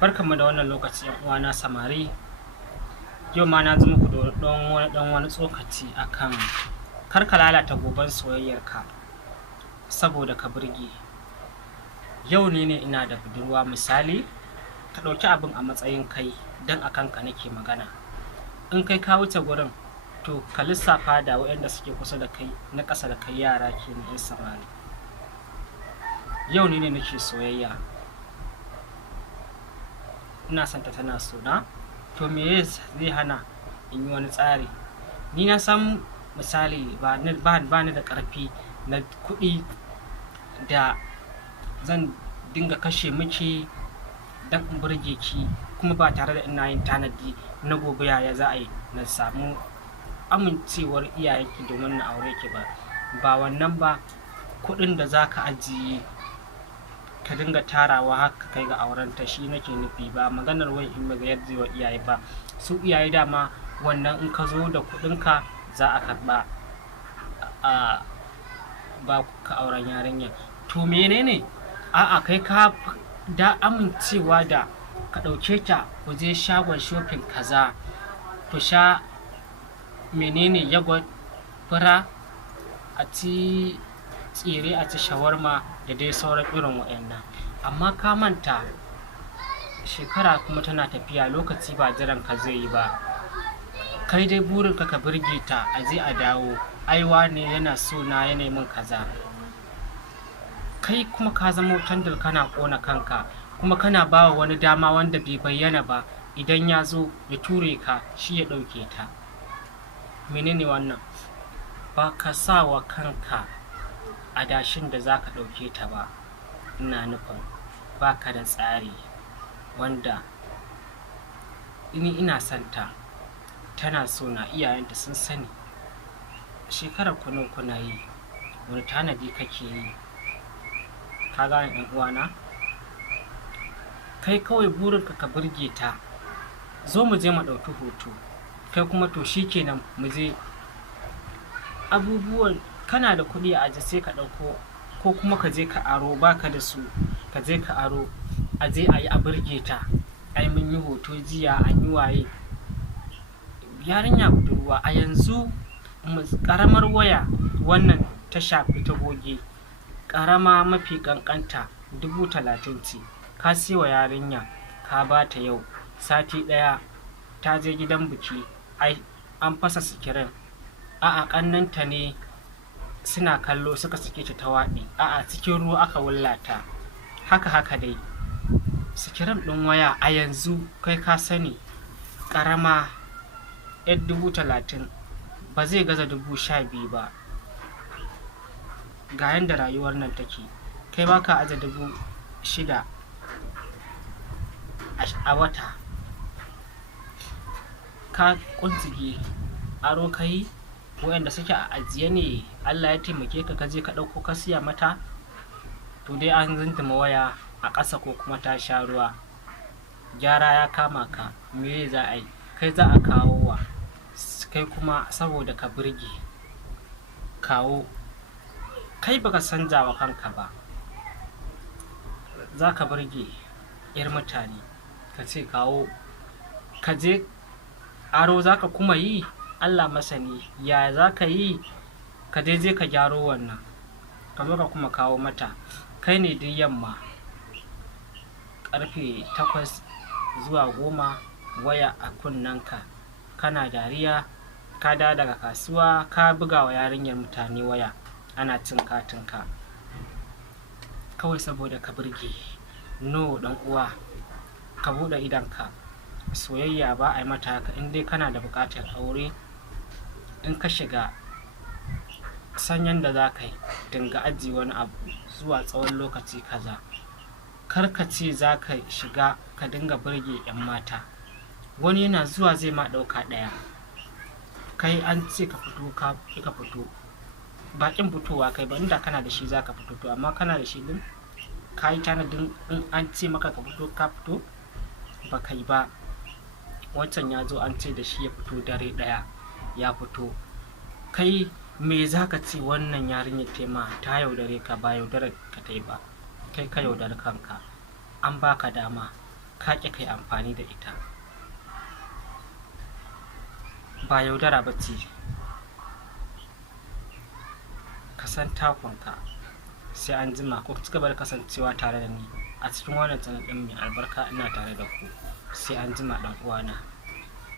Barkanmu da wannan lokaci ‘yan uwana samari. Yau ma na zo muku da wani tsokaci akan kar ka lalata goben soyayyarka saboda ka burge. Yau ne ina da budurwa misali, ka ɗauki abin a matsayin kai don a kanka nake magana. In kai ka wuce gurin to ka lissafa da waɗanda suke kusa da kai na ƙasa da kai yara kenan ‘yan samari. Yau ne nake soyayya, ina son ta tana so na, to me zai hana in yi wani tsari? Ni na san misali ba ni da ƙarfi na kuɗi da zan dinga kashe miki don in burge ki, kuma ba tare da ina yin tanadi na gobe yaya za a yi na samu amincewar iyayenki domin na aure ki ba wannan ba. Kuɗin da za ka ajiye ka dinga tarawa haka kai ga aurenta shi nake nufi, ba maganar wai in ga yadda wa iyaye ba. Su iyaye dama wannan in ka zo da kuɗinka za a karɓa a ba ka auren yarinya. To menene a'a kai ka da amincewa da ka ɗauke ta ku je shagon shopping kaza ku sha menene yogurt, fura, a ci tsire, a ci shawarma da dai sauran irin waɗannan. Amma ka manta shekara kuma tana tafiya, lokaci ba jiran ka zai yi ba. Kai dai burinka ka burge ta, a je a dawo, aiwa ne yana so na yana min kaza. Kai kuma ka zama tandar kana ƙona kanka, kuma kana ba wa wani dama wanda bai bayyana ba, idan ya zo ya ture ka shi ya ɗauke ta. Menene wannan? Ba ka sa wa kanka adashin da za ka ɗauke ta ba. Ina nufin ba ka da tsari wanda ina son ta, tana so na, iyayenta sun sani. Shekarar kuna yi, wani tanadi kake yi? Ka gane ɗan uwana? Kai kawai burinka ka burge ta, zo mu je mu ɗauki hoto, kai kuma to shikenan mu je abubuwan. Kana da kuɗi a aje sai ka ɗauko, ko kuma ka je ka aro, baka da su ka je ka aro, a je a yi a burge ta. Ai mun yi hoto jiya, an yi waye. Yarinya budurwa a yanzu ƙaramar waya wannan ta shafi ta goge, ƙarama mafi ƙanƙanta 30,000 ce. Ka siya wa yarinya ka ba ta yau sati ɗaya, ta je gidan biki, ai an fasa sikirin, a'a ƙannanta ne suna kallo suka sake ta waɗi, a'a cikin ruwa aka wullata, haka dai. Sikirin ɗin waya a yanzu kai ka sani ƙarama 30,000 ba zai gaza 12,000 ba. Ga yanda rayuwar nan take, kai baka aje 6,000 a wata, ka kuntsige aro kai. Waɗanda suke a ajiye ne Allah ya taimake ka je ka ɗauko ka siya mata, to dai an zintuma waya a ƙasa ko kuma ta sha ruwa, gyara ya kama ka. Me za a yi? Kai za a kawo wa, kai kuma saboda ka burge kawo. Kai baka canza wa kanka ba, za ka burge 'yar mutane ka ce kawo, ka je aro za ka kuma yi? Allah masani ya za ka yi? Ka dai je ka gyaro wannan, ka zo ka kuma kawo mata. Kai ne duk yamma ƙarfe 8 zuwa 10 waya a kunnenka, kana dariya, ka dawo daga kasuwa, ka buga wa yarinyar mutane waya, ana cin katinka kawai saboda ka burge. No ɗan uwa, ka buɗe idonka. Soyayya ba a yi mata haka. In dai kana da buƙatar aure, in ka shiga san yanda za ka yi, dinga ajiye wani abu zuwa tsawon lokaci kaza. Kar ka ce za ka shiga ka dinga burge 'yan mata, wani yana zuwa zai ma ɗauka ɗaya, kai an ce ka fito ka fito, baƙin fitowa kai ba. Inda kana da shi za ka fito, to amma kana da shi din ka yi tanadin in an ce maka ka fito ka fito? Ba kai ba. Wancan ya zo an ce da shi ya fito dare ɗaya ya fito. Kai me za ka ce wannan yarinyar tema ta yaudare ka? Ba yaudarar ka ta yi ba, kai ka yaudari kanka. An baka dama ka ƙi kai amfani da ita. Ba yaudara ba ce, ka san takunka. Sai an jima, ku ci gaba da kasancewa tare da ni a cikin wannan channel ɗin mai albarka. Ina tare da ku. Sai an jima ɗan uwana.